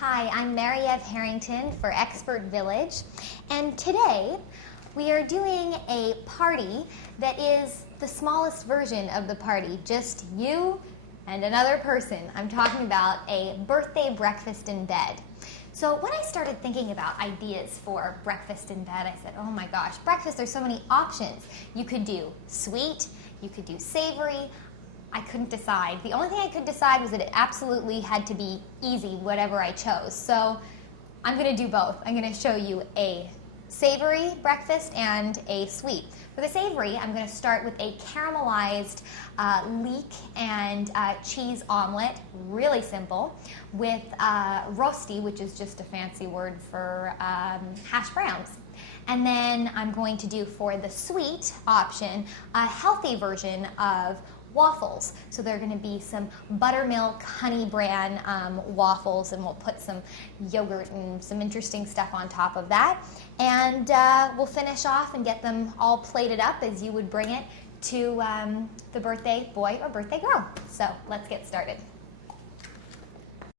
Hi, I'm Mary-Eve Harrington for Expert Village, and today we are doing a party that is the smallest version of the party, just you and another person. I'm talking about a birthday breakfast in bed. So when I started thinking about ideas for breakfast in bed, I said, oh my gosh, breakfast, there's so many options. You could do sweet, you could do savory. I couldn't decide. The only thing I could decide was that it absolutely had to be easy, whatever I chose. So I'm going to do both. I'm going to show you a savory breakfast and a sweet. For the savory, I'm going to start with a caramelized leek and cheese omelet, really simple, with rosti, which is just a fancy word for hash browns. And then I'm going to do for the sweet option a healthy version of waffles. So there are going to be some buttermilk honey bran waffles, and we'll put some yogurt and some interesting stuff on top of that. And we'll finish off and get them all plated up as you would bring it to the birthday boy or birthday girl. So let's get started.